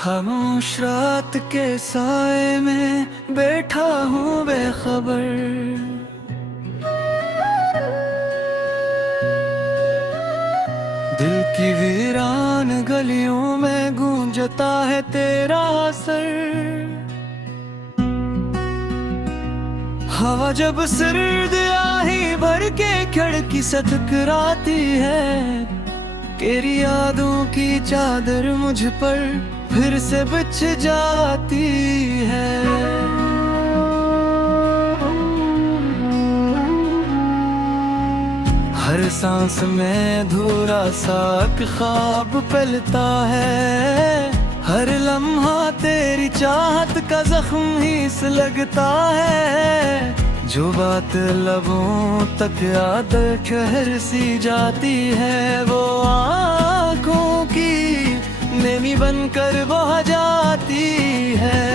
खामोश रात के साए में बैठा हूँ बेखबर। दिल की वीरान गलियों में गूंजता है तेरा असर। हवा जब सर्द आही भर के खिड़की से टकराती है, तेरी यादों की चादर मुझ पर फिर से बिछ जाती है। हर सांस में अधूरा सा ख्वाब पलता है, हर लम्हा तेरी चाहत का जख्म ही से लगता है। जो बात लबों तक याद ठहर सी जाती है, वो आँखों की नेमी बनकर बह जाती है।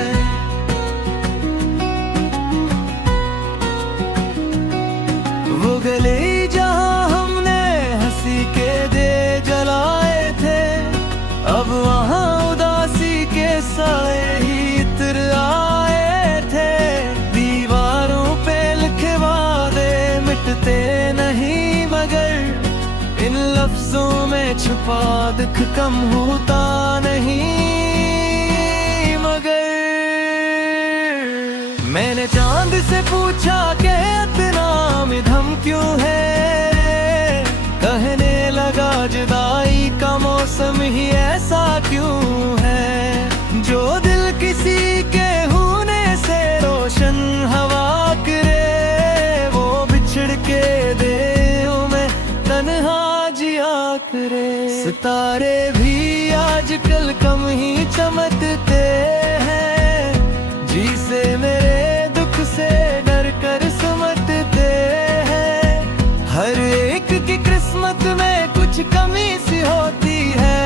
वो गले जहाँ हमने हंसी के दे जलाए थे, अब वहाँ उदासी के साए ही इतर आए थे। दीवारों पे लिखे वादे मिटते नहीं, मगर इन लफ्जों में छुपा दुख कम होता नहीं। मगर मैंने चांद से पूछा कि इतना मिधम क्यों है, कहने लगा जुदाई का मौसम ही ऐसा क्यों है। जो दिल किसी के होने से रोशन हवा करे, वो बिछड़ के दे में तन्हा जिया करे। सितारे भी आजकल कम ही चमकते हैं, जी से मेरे दुख से डर कर समझते हैं। हर एक की किस्मत में कुछ कमी सी होती है,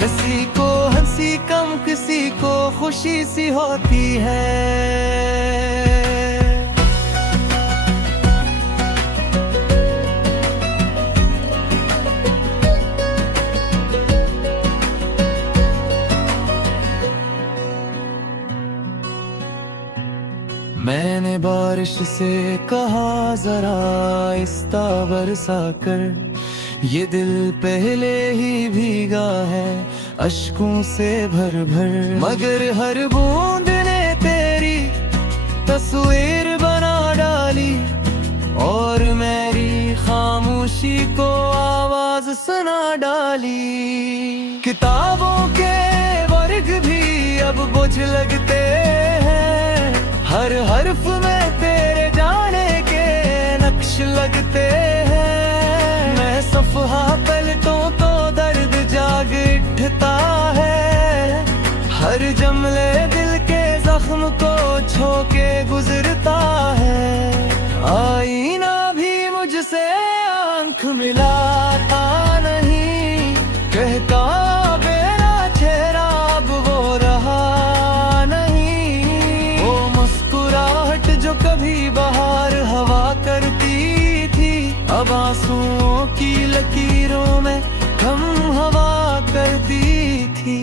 किसी को हंसी कम किसी को खुशी सी होती है। मैंने बारिश से कहा जरा आहिस्ता बरसा कर, ये दिल पहले ही भीगा है अश्कों से भर भर। मगर हर बूंद ने तेरी तस्वीर बना डाली, और मेरी खामोशी को आवाज सुना डाली। किताबों के वर्ग भी अब बोझ लगते हैं, हर हर्फ में तेरे जाने के नक्श लगते हैं। मैं सफ़हा पलटूं तो दर्द जाग उठता है, हर जमले दिल के जख्म को छू के गुजरता है। आईना भी मुझसे आंख मिलाता नहीं, कहता मेरा चेहरा अब वो रहा नहीं। वो मुस्कुराहट जो कभी बाहर हवा करती थी, अब आंसुओं की लकीरों में कम हवा करती थी।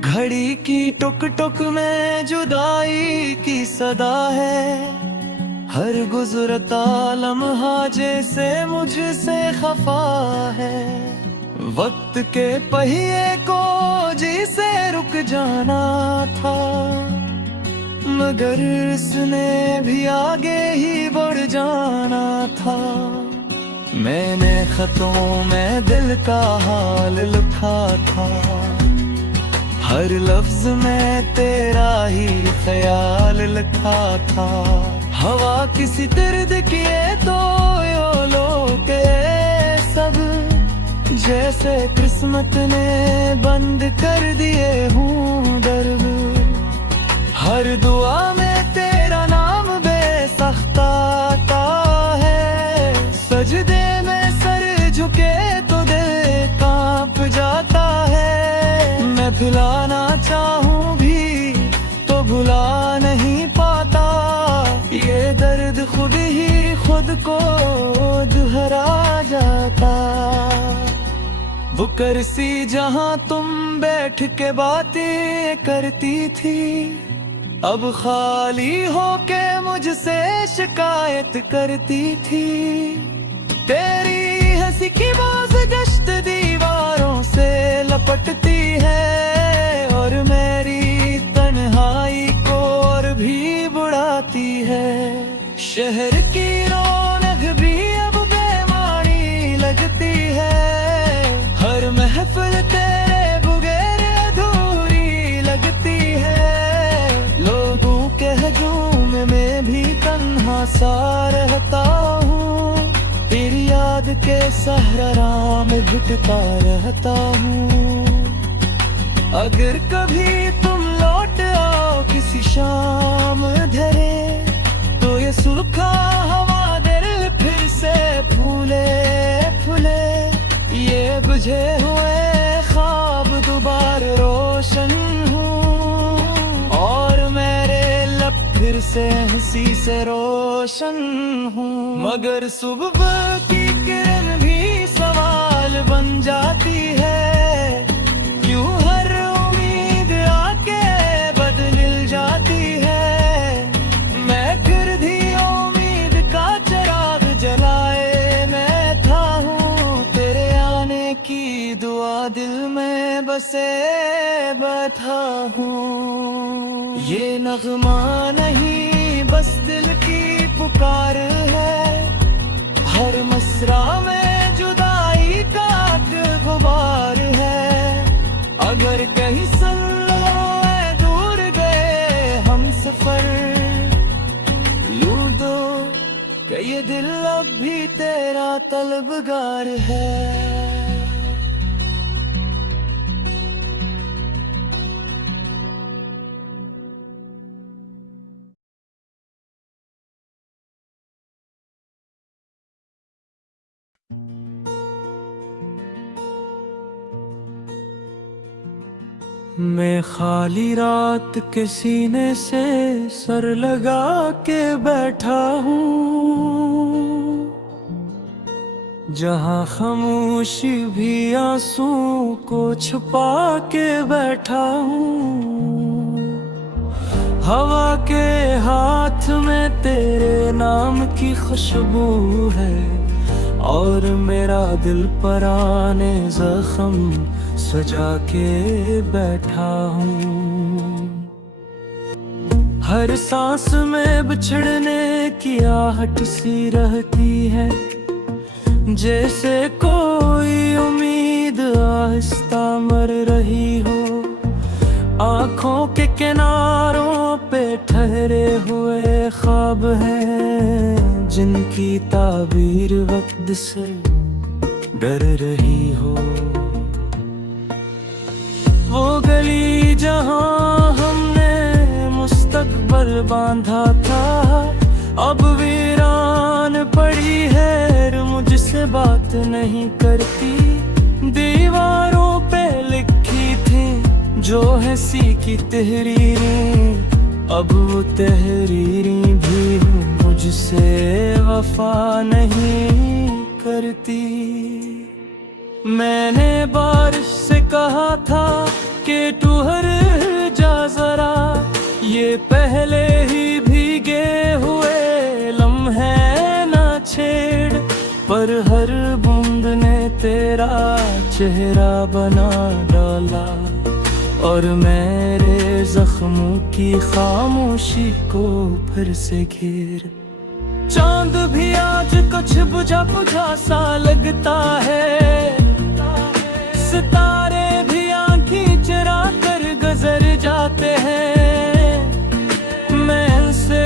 घड़ी की टुक टुक में जुदाई की सदा है, हर गुजरता लम्हा जैसे मुझसे खफा है। वक्त के पहिए को जी से रुक जाना था, मगर इसने भी आगे ही बढ़ जाना था। मैंने खतों में दिल का हाल लिखा था, हर लफ्ज में तेरा ही ख्याल लिखा था। हवा किसी दर्द किए तो यो लोग सब, जैसे किस्मत ने बंद कर दिए हूँ दर्द। हर दुआ में तेरा नाम बेसख्ता आता है, सजदे में सर झुके तो दिल कांप जाता है। मैं भुलाना चाहूँ भी तो भुला नहीं पाता, ये दर्द खुद ही खुद को दोहरा जाता। वो कुर्सी जहां तुम बैठ के बातें करती थी, अब खाली होके मुझसे शिकायत करती थी। तेरी हंसी की बाज गश्त दीवारों से लपटती है और मेरी तन्हाई को और भी बुढ़ाती है। शहर की रौनक भी अब बेमानी लगती है, हर महफिल तेरे बगैर अधूरी लगती है। लोगों के हजूम में भी तन्हा सा रहता हूँ, तेरी याद के सहरा में घुटता रहता हूँ। अगर कभी तुम लौट आओ किसी शाम धरे, तो ये सूखा हवा दिल फिर से फूले फूले, ये बुझे हुए ख्वाब दोबारा रोशन हूँ और मेरे लब फिर से हंसी से रोशन हूँ। मगर सुबह की किरण भी सवाल बन जाती है, क्यों हर उम्मीद आके बदल जाती है। मैं फिर भी उम्मीद का चिराग जलाए मैं था हूँ, तेरे आने की दुआ दिल में बसे बैठा हूँ। ये नगमा नहीं बस दिल की पुकार है, हर मसरा में जुदाई का गुबार है। अगर कहीं सुन लो ऐ दूर गए हम सफर, यूं दो कि ये दिल अब भी तेरा तलबगार है। मैं खाली रात के सीने से सर लगा के बैठा हूँ, जहाँ खामोशी भी आंसू को छुपा के बैठा हूँ। हवा के हाथ में तेरे नाम की खुशबू है और मेरा दिल पराने जख्म सजा के बैठा हूँ। हर सांस में बिछड़ने की आहट सी रहती है, जैसे कोई उम्मीद आहिस्ता मर रही हो। आँखों के किनारों पे ठहरे हुए ख्वाब हैं, जिनकी ताबीर वक्त से डर रही हो। वो गली जहां हमने मुस्तकबल बांधा था, अब वीरान पड़ी है, मुझसे बात नहीं करती। दीवारों पे लिखी थी जो हंसी की तहरीरें, अब वो तहरीरें भी मुझसे वफा नहीं करती। मैंने बारिश से कहा था कि तू हर जा जरा, ये पहले ही भीगे हुए लम्हे ना छेड़, पर हर बूंद ने तेरा चेहरा बना डाला और मेरे जख्मों की खामोशी को फिर से घेर। चांद भी आज कुछ बुझा बुझा सा लगता है, सितारे भी आंखें चरा कर गुजर जाते हैं। मैं उनसे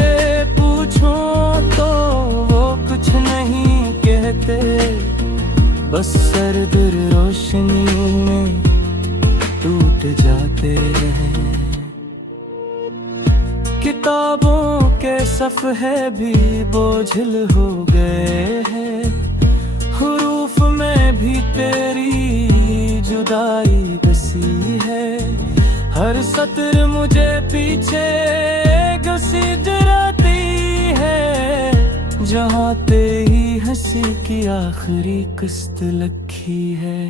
पूछूं तो वो कुछ नहीं कहते, बस सर्द रोशनी में टूट जाते हैं। किताबों के सफ़हे भी बोझिल हो गए हैं, हुरूफ में भी तेरी जुदाई बसी है। हर सत्र मुझे पीछे घसीट जाती है, जहाँ तेरी हंसी की आखिरी किस्त लिखी है।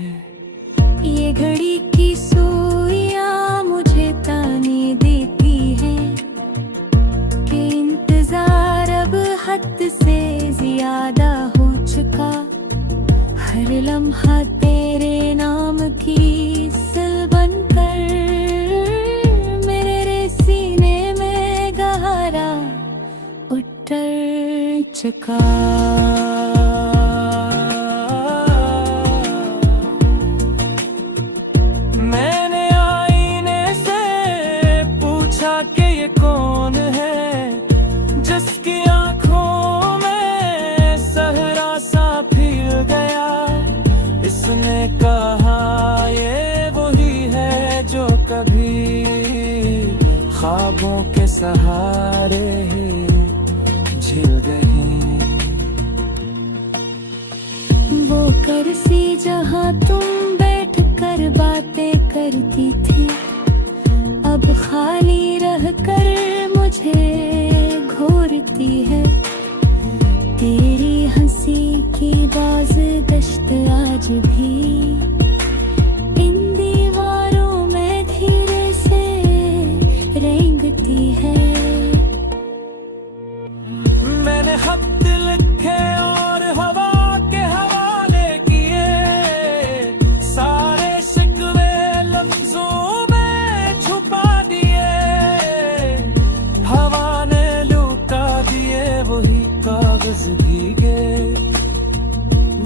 ये घड़ी की सुइयां मुझे ताने देती हैं कि इंतजार अब हद से ज्यादा हो चुका। हर लम्हा तेरे नाम की सिल बनकर मेरे सीने में गहरा उतर चुका। मैंने आईने से पूछा कि ये कौन है, जिसकी आंखों में सहरा सा फिर गया। इसने कहा ये वही है जो कभी ख्वाबों के सहारे झिल गई। वो करसी जहाँ तुम बैठ कर बातें करती थी, अब खाली रहकर मुझे घूरती है। तेरी हंसी की बाज गश्त आज भी इन दीवारों में धीरे से रेंगती है। मैंने खत लिखे और हवा के हवाले किए, सारे शिकवे लफ्जों में छुपा दिए। हवा ने लुटा दिए वही कागज भीगे,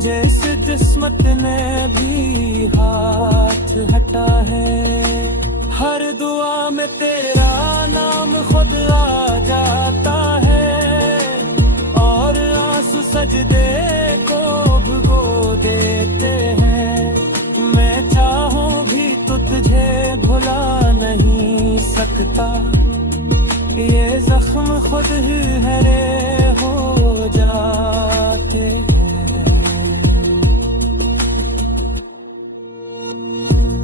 जैसे किस्मत ने भी हाथ हटा है। हर दुआ में तेरा नाम खुद आ जाता है, और आंसू सजदे को भिगो देते हैं। मैं चाहूं भी तो तुझे भुला नहीं सकता, ये जख्म खुद ही हरे हो जाते हैं।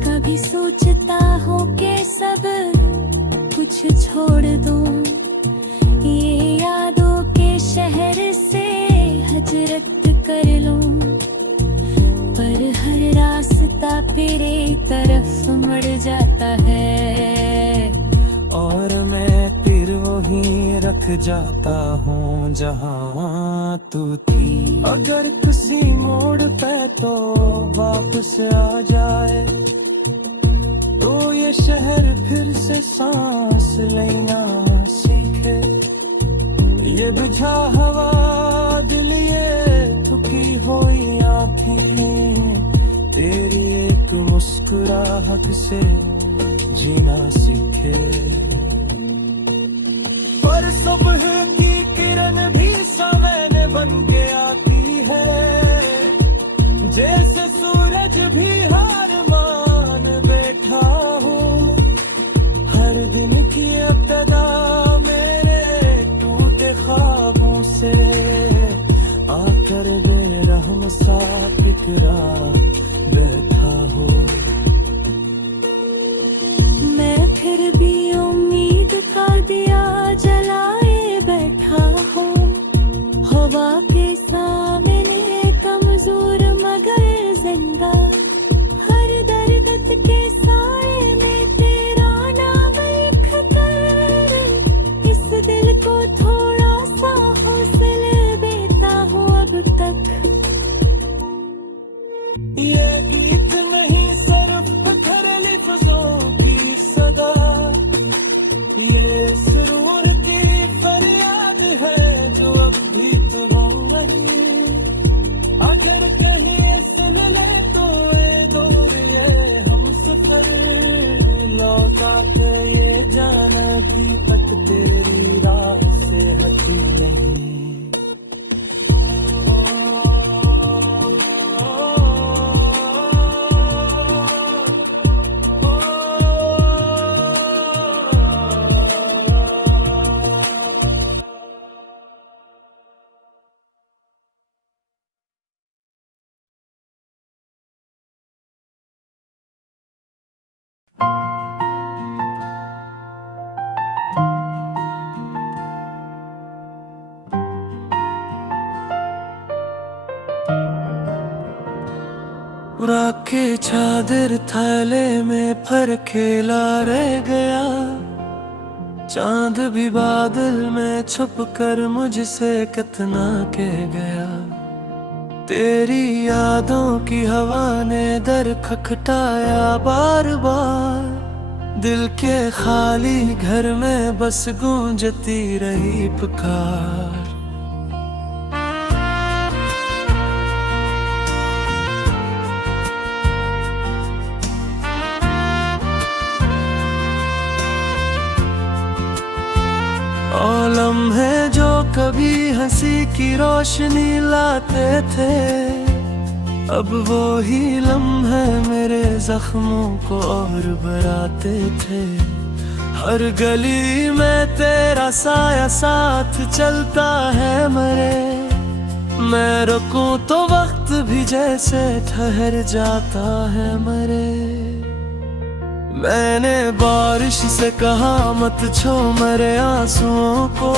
कभी सोचता हूँ कि सब कुछ छोड़ दूं, ये यादों के शहर से हजरत कर लूं। पर हर रास्ता तेरे तरफ मुड़ जाता है, और मैं फिर वहीं रख जाता हूँ जहाँ तू थी। अगर किसी मोड़ पे तो वापस आ जाए, तो ये शहर फिर से सांस लेना सीखे। ये बुझा हवा दिल, ये थकी हुई आँखें, तेरी एक मुस्कुराहट से जीना सीखे। पर सुबह की किरण भी समय बन के आती है, जैसे सूरज भी हार मान बैठा हो। हर दिन की इब्तिदा मेरे टूटे ख्वाबों से आकर बेरहम सा टकरा बैठा हो। मैं फिर भी उम्मीद का दिया जलाए बैठा हूँ। हवा के सामने कमजोर मगर जिंदा, हर दरख्त के साए में तेरा नाम लिख कर इस दिल को थोड़ा सा हौसले देता हूँ अब तक। ये गीत नहीं सिर्फ पत्थर लफ्जों की सदा, ये सुरूर की फरियाद है जो अब भी तो रो रही। अगर कहीं सुन ले तो ये दौर ये हम सफर लौटा के ये जाना कि तक तेरी राह से हटी नहीं। उड़ा के चादर थैले में फर खेला रह गया। चांद भी बादल में छुप कर मुझसे कितना कह गया। तेरी यादों की हवा ने दर खखटाया बार बार। दिल के खाली घर में बस गूंजती रही पुकार। औलम है जो कभी हंसी की रोशनी लाते थे, अब वो ही लम्हे मेरे जख्मों को और भराते थे। हर गली में तेरा साया साथ चलता है मरे। मैं रुकूं तो वक्त भी जैसे ठहर जाता है मरे। मैंने बारिश से कहा मत छो मेरे आंसुओं को,